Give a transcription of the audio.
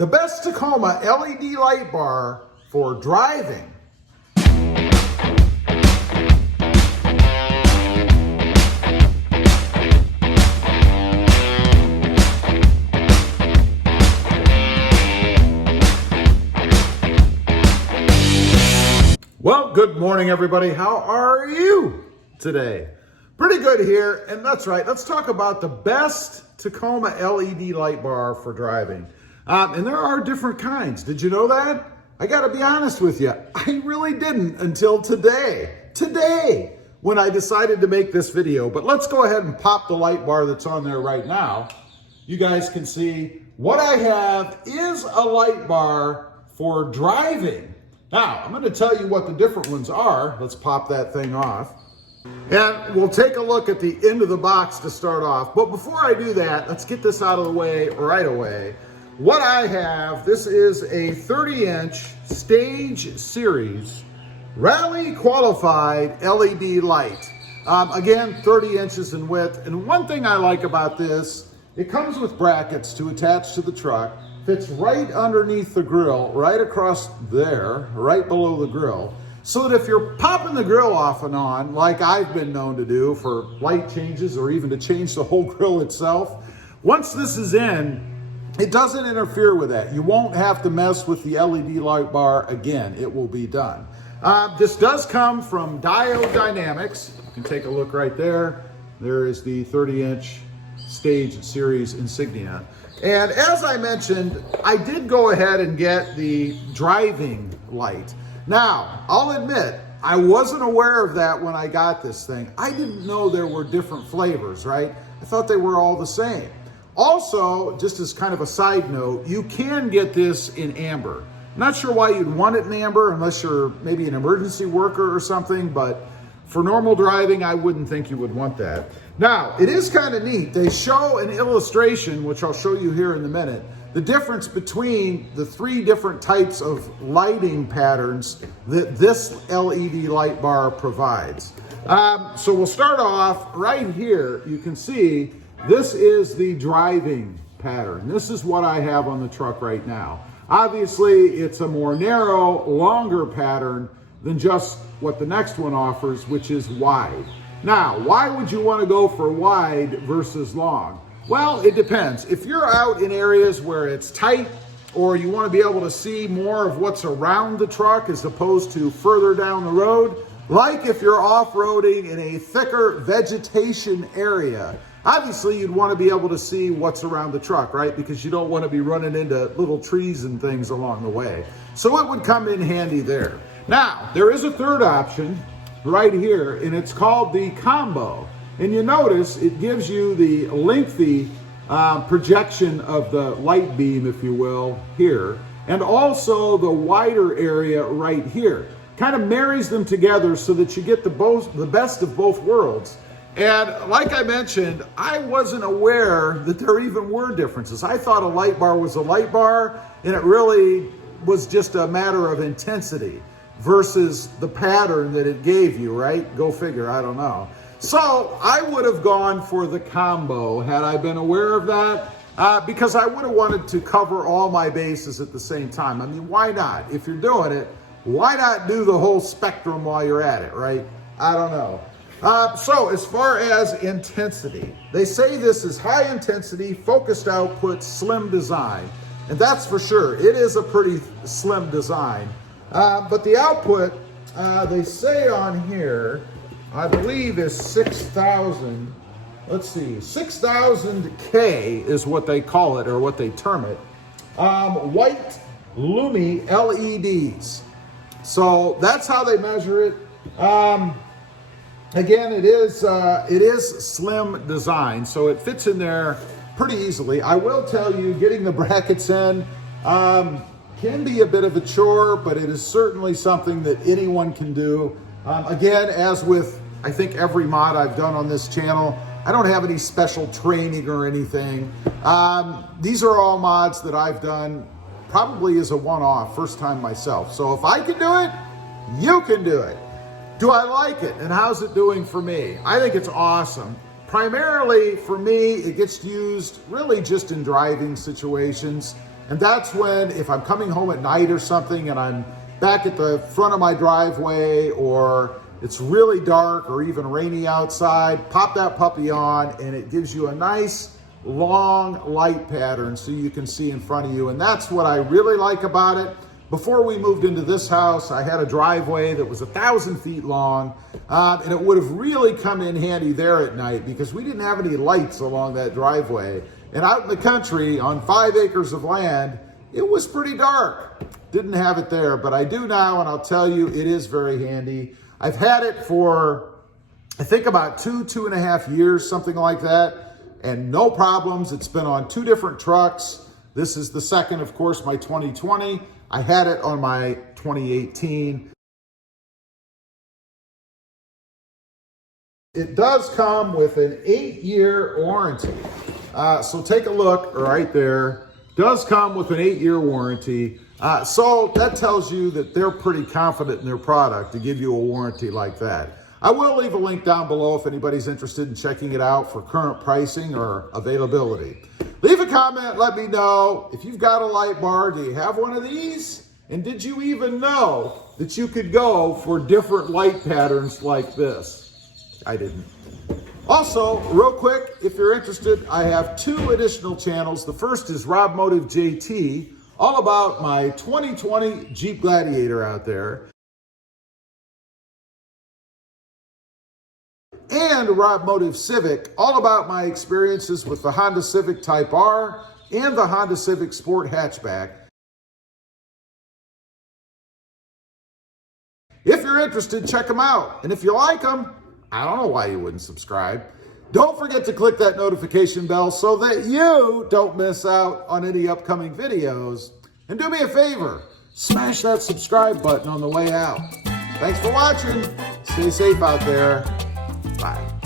The best Tacoma LED light bar for driving. Well, good morning, everybody. How are you today? Pretty good here, and that's right. Let's talk about the best Tacoma LED light bar for driving. And there are different kinds. Did you know that? I got to be honest with you. I really didn't until today. When I decided to make this video. But let's go ahead and pop the light bar that's on there right now. You guys can see what I have is a light bar for driving. Now, I'm going to tell you what the different ones are. Let's pop that thing off. And we'll take a look at the end of the box to start off. But before I do that, let's get this out of the way right away. What I have, this is a 30-inch Stage Series Rally Qualified LED light. Again, 30 inches in width. And one thing I like about this, it comes with brackets to attach to the truck. Fits right underneath the grill, right across there, right below the grill. So that if you're popping the grill off and on, like I've been known to do for light changes or even to change the whole grill itself, once this is in, it doesn't interfere with that. You won't have to mess with the LED light bar again. It will be done. This does come from Diode Dynamics. You can take a look right there. There is the 30-inch Stage Series insignia. And as I mentioned, I did go ahead and get the driving light. Now, I'll admit, I wasn't aware of that when I got this thing. I didn't know there were different flavors, right? I thought they were all the same. Also, just as kind of a side note, you can get this in amber. Not sure why you'd want it in amber unless you're maybe an emergency worker or something, but for normal driving, I wouldn't think you would want that. Now, it is kind of neat. They show an illustration, which I'll show you here in a minute, the difference between the three different types of lighting patterns that this LED light bar provides. So we'll start off right here. You can see this is the driving pattern. This is what I have on the truck right now. Obviously, it's a more narrow, longer pattern than just what the next one offers, which is wide. Now, why would you want to go for wide versus long? Well, it depends. If you're out in areas where it's tight or you want to be able to see more of what's around the truck as opposed to further down the road, like if you're off-roading in a thicker vegetation area, obviously you'd want to be able to see what's around the truck, right? Because you don't want to be running into little trees and things along the way. So it would come in handy there. Now, there is a third option right here, and it's called the combo. And you notice it gives you the lengthy projection of the light beam, if you will, here, and also the wider area right here. Kind of marries them together so that you get the best of both worlds. And like I mentioned, I wasn't aware that there even were differences. I thought a light bar was a light bar, and it really was just a matter of intensity versus the pattern that it gave you, right? Go figure, I don't know. So I would have gone for the combo had I been aware of that, because I would have wanted to cover all my bases at the same time. I mean, why not? If you're doing it, why not do the whole spectrum while you're at it, right? I don't know. So as far as intensity, they say this is high intensity, focused output, slim design. And that's for sure. It is a pretty slim design. But the output, they say on here, I believe is 6,000. Let's see, 6,000 K is what they call it, or what they term it. White Lumi LEDs. So that's how they measure it. Again, it is slim design, so it fits in there pretty easily. I will tell you, getting the brackets in can be a bit of a chore, but it is certainly something that anyone can do. Again, as with, I think, every mod I've done on this channel, I don't have any special training or anything. These are all mods that I've done probably as a one-off, first time myself. So if I can do it, you can do it. Do I like it? And how's it doing for me? I think it's awesome. Primarily for me, it gets used really just in driving situations. And that's when, if I'm coming home at night or something and I'm back at the front of my driveway, or it's really dark or even rainy outside, pop that puppy on and it gives you a nice long light pattern so you can see in front of you. And that's what I really like about it. Before we moved into this house, I had a driveway that was 1,000 feet long, and it would have really come in handy there at night because we didn't have any lights along that driveway. And out in the country on 5 acres of land, it was pretty dark. Didn't have it there, but I do now, and I'll tell you, it is very handy. I've had it for, I think, about 2.5 years, something like that, and no problems. It's been on 2 different trucks. This is the second, of course, my 2020. I had it on my 2018. It does come with an 8-year warranty. So take a look right there. Does come with an 8-year warranty. So that tells you that they're pretty confident in their product to give you a warranty like that. I will leave a link down below if anybody's interested in checking it out for current pricing or availability. Leave a comment, let me know. If you've got a light bar, do you have one of these? And did you even know that you could go for different light patterns like this? I didn't. Also, real quick, if you're interested, I have 2 additional channels. The first is RobMotive JT, all about my 2020 Jeep Gladiator out there. And RobMotive Civic, all about my experiences with the Honda Civic Type R and the Honda Civic Sport Hatchback. If you're interested, check them out. And if you like them, I don't know why you wouldn't subscribe. Don't forget to click that notification bell so that you don't miss out on any upcoming videos. And do me a favor, smash that subscribe button on the way out. Thanks for watching. Stay safe out there. Bye.